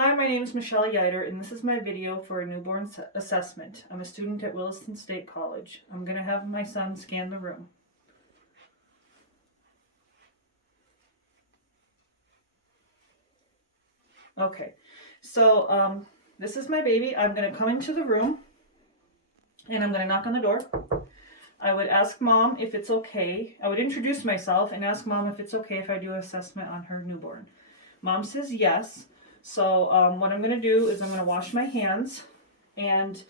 Hi, my name is Michelle Yeiter, and this is my video for a newborn assessment. I'm a student at Williston State College. I'm going to have my son scan the room. Okay, so this is my baby. I'm going to come into the room, and I'm going to knock on the door. I would ask mom if it's okay. I would introduce myself and ask mom if it's okay if I do an assessment on her newborn. Mom says yes. So what I'm going to do is I'm going to wash my hands, and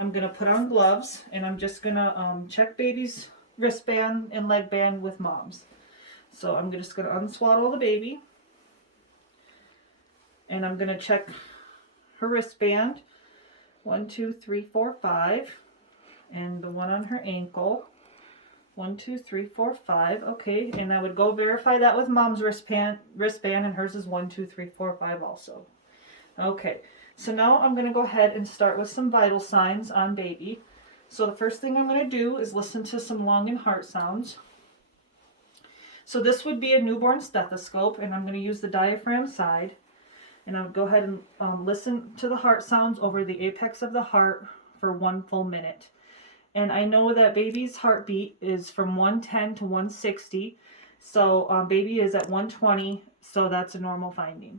I'm going to put on gloves, and I'm just going to check baby's wristband and leg band with mom's. So I'm just going to unswaddle the baby, and I'm going to check her wristband. 1, 2, 3, 4, 5. And the one on her ankle. 1, 2, 3, 4, 5. Okay, and I would go verify that with mom's wristband, and hers is 1, 2, 3, 4, 5 also. Okay, so now I'm going to go ahead and start with some vital signs on baby. So the first thing I'm going to do is listen to some lung and heart sounds. So this would be a newborn stethoscope, and I'm going to use the diaphragm side. And I'll go ahead and listen to the heart sounds over the apex of the heart for 1 full minute. And I know that baby's heartbeat is from 110 to 160. So baby is at 120, so that's a normal finding.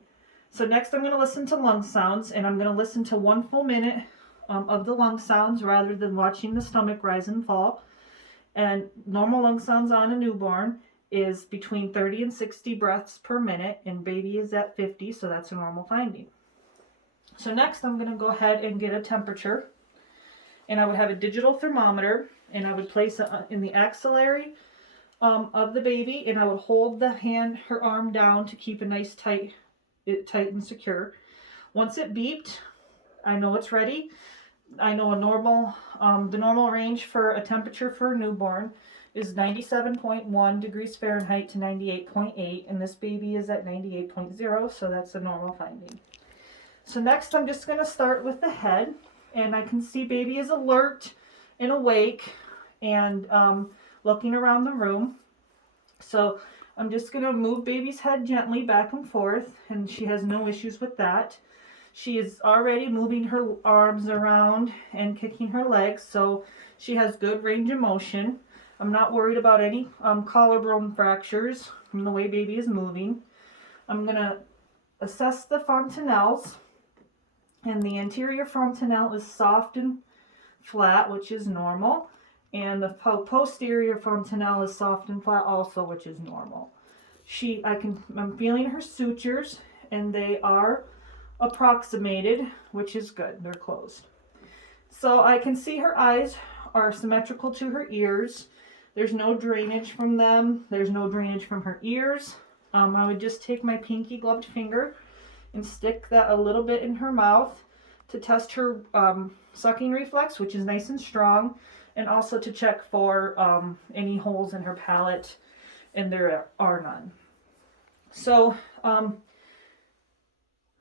So next I'm going to listen to lung sounds, and I'm going to listen to 1 full minute of the lung sounds rather than watching the stomach rise and fall. And normal lung sounds on a newborn is between 30 and 60 breaths per minute, and baby is at 50, so that's a normal finding. So next I'm going to go ahead and get a temperature. And I would have a digital thermometer, and I would place it in the axillary of the baby, and I would hold her arm down to keep it nice, tight and secure. Once it beeped, I know it's ready. I know the normal range for a temperature for a newborn is 97.1 degrees Fahrenheit to 98.8, and this baby is at 98.0, so that's a normal finding. So next I'm just going to start with the head. And I can see baby is alert and awake and looking around the room. So I'm just going to move baby's head gently back and forth, and she has no issues with that. She is already moving her arms around and kicking her legs, so she has good range of motion. I'm not worried about any collarbone fractures from the way baby is moving. I'm going to assess the fontanelles. And the anterior fontanelle is soft and flat, which is normal. And the posterior fontanelle is soft and flat also, which is normal. I'm feeling her sutures, and they are approximated, which is good. They're closed. So I can see her eyes are symmetrical to her ears. There's no drainage from them. There's no drainage from her ears. I would just take my pinky gloved finger and stick that a little bit in her mouth to test her sucking reflex, which is nice and strong, and also to check for any holes in her palate, and there are none. So I'm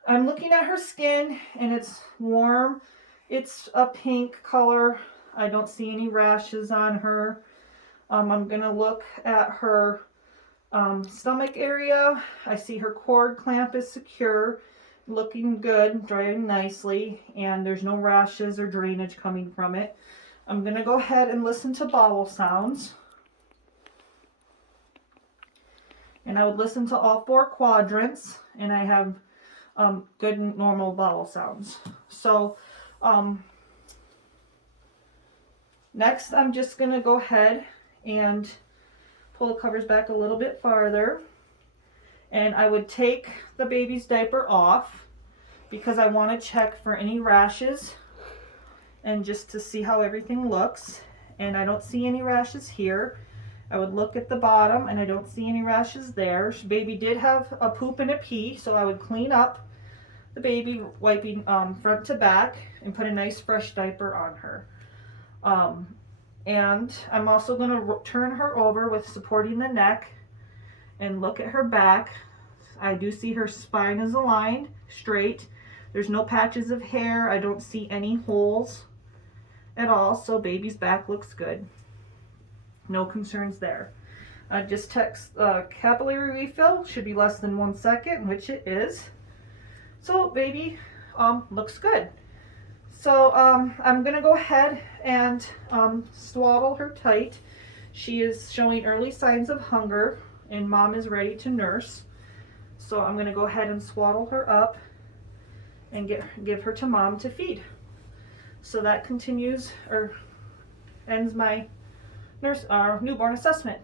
looking at her skin, and it's warm. It's a pink color. I don't see any rashes on her. I'm going to look at her stomach area. I see her cord clamp is secure, looking good, drying nicely, and there's no rashes or drainage coming from it. I'm going to go ahead and listen to bowel sounds. And I would listen to all 4 quadrants, and I have good normal bowel sounds. So next I'm just going to go ahead and pull the covers back a little bit farther, and I would take the baby's diaper off because I want to check for any rashes and just to see how everything looks. And I don't see any rashes here. I would look at the bottom, and I don't see any rashes there. Baby did have a poop and a pee, so I would clean up the baby, wiping front to back, and put a nice fresh diaper on her. And I'm also going to turn her over with supporting the neck and look at her back. I do see her spine is aligned straight. There's no patches of hair. I don't see any holes at all. So baby's back looks good. No concerns there. Just text capillary refill. Should be less than 1 second, which it is. So baby looks good. So I'm gonna go ahead and swaddle her tight. She is showing early signs of hunger and mom is ready to nurse. So I'm gonna go ahead and swaddle her up and give her to mom to feed. So that continues or ends my newborn assessment.